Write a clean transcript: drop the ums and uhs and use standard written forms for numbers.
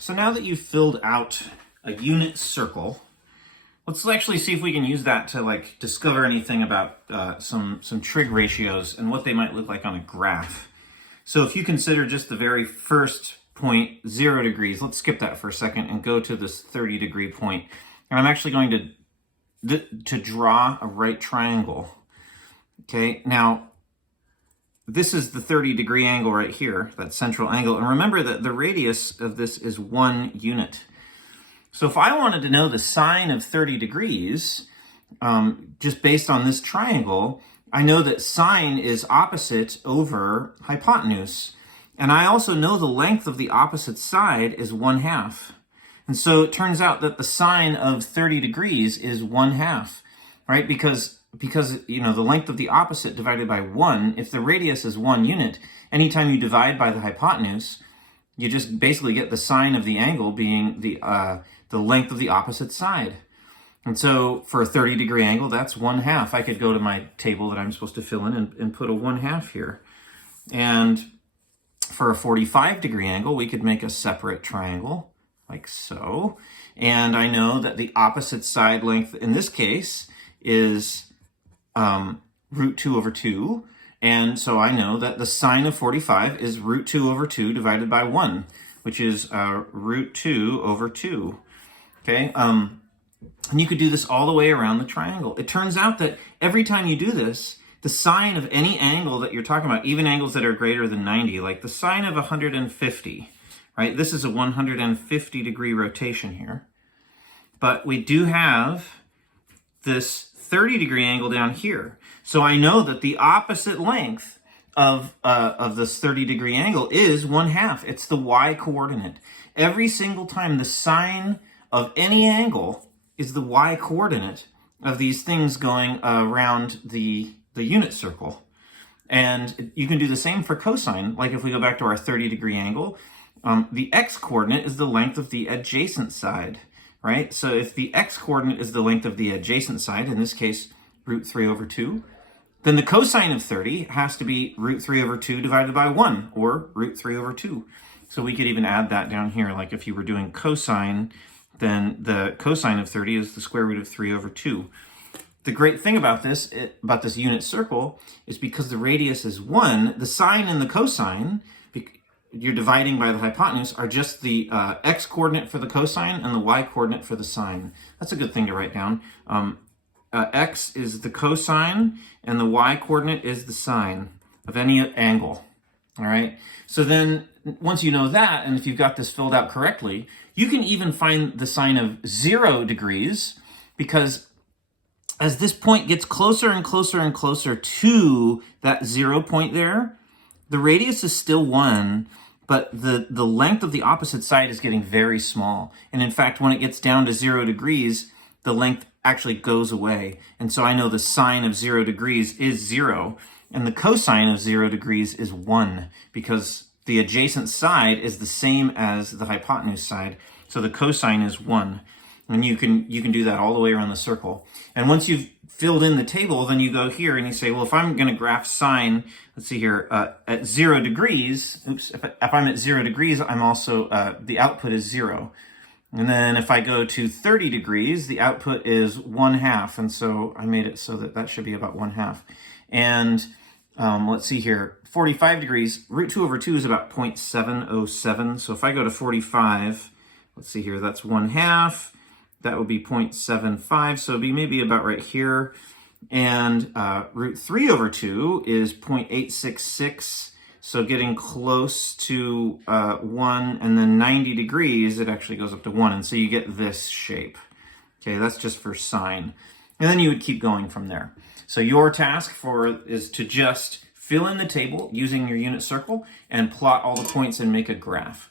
So now that you've filled out a unit circle, let's actually see if we can use that to discover anything about some trig ratios and what they might look like on a graph. So if you consider just the very first point, 0 degrees, let's skip that for a second and go to this 30-degree point. And I'm actually going to draw a right triangle. Okay, now this is the 30-degree angle right here, that central angle. And remember that the radius of this is 1 unit. So if I wanted to know the sine of 30 degrees, just based on this triangle, I know that sine is opposite over hypotenuse. And I also know the length of the opposite side is 1/2. And so it turns out that the sine of 30 degrees is 1/2, right? Because the length of the opposite divided by 1, if the radius is 1 unit, anytime you divide by the hypotenuse, you just basically get the sine of the angle being the length of the opposite side. And so for a 30-degree angle, that's 1/2. I could go to my table that I'm supposed to fill in and put a 1/2 here. And for a 45-degree angle, we could make a separate triangle, like so. And I know that the opposite side length in this case is root 2 over 2. And so I know that the sine of 45 is root 2 over 2 divided by 1, which is root 2 over 2. Okay, and you could do this all the way around the triangle. It turns out that every time you do this, the sine of any angle that you're talking about, even angles that are greater than 90, like the sine of 150, right? This is a 150-degree rotation here. But we do have this 30-degree angle down here. So I know that the opposite length of this 30-degree angle is 1/2. It's the y-coordinate. Every single time the sine of any angle is the y-coordinate of these things going around the unit circle. And you can do the same for cosine. Like if we go back to our 30-degree angle, the x-coordinate is the length of the adjacent side, right? So if the x-coordinate is the length of the adjacent side, in this case, root 3 over 2, then the cosine of 30 has to be root 3 over 2 divided by 1, or root 3 over 2. So we could even add that down here, like if you were doing cosine, then the cosine of 30 is the square root of 3 over 2. The great thing about this unit circle is because the radius is 1, the sine and the cosine, you're dividing by the hypotenuse, are just the x-coordinate for the cosine and the y-coordinate for the sine. That's a good thing to write down. X is the cosine and the y-coordinate is the sine of any angle. All right. So then once you know that, and if you've got this filled out correctly, you can even find the sine of 0 degrees, because as this point gets closer and closer and closer to that 0 point there, the radius is still 1, but the length of the opposite side is getting very small. And in fact, when it gets down to 0 degrees, the length actually goes away. And so I know the sine of 0 degrees is 0, and the cosine of 0 degrees is 1, because the adjacent side is the same as the hypotenuse side. So the cosine is 1. And you can do that all the way around the circle. And once you've filled in the table, then you go here and you say, well, if I'm going to graph sine, let's see here, at 0 degrees, if I'm at 0 degrees, I'm also, the output is 0. And then if I go to 30 degrees, the output is 1/2. And so I made it so that should be about 1/2. And let's see here, 45 degrees, root 2 over 2 is about 0.707. So if I go to 45, let's see here, that's 1/2. That would be 0.75, so it'd be maybe about right here. And root 3 over 2 is 0.866, so getting close to 1, and then 90 degrees, it actually goes up to 1, and so you get this shape. Okay, that's just for sine. And then you would keep going from there. So your task is to just fill in the table using your unit circle and plot all the points and make a graph.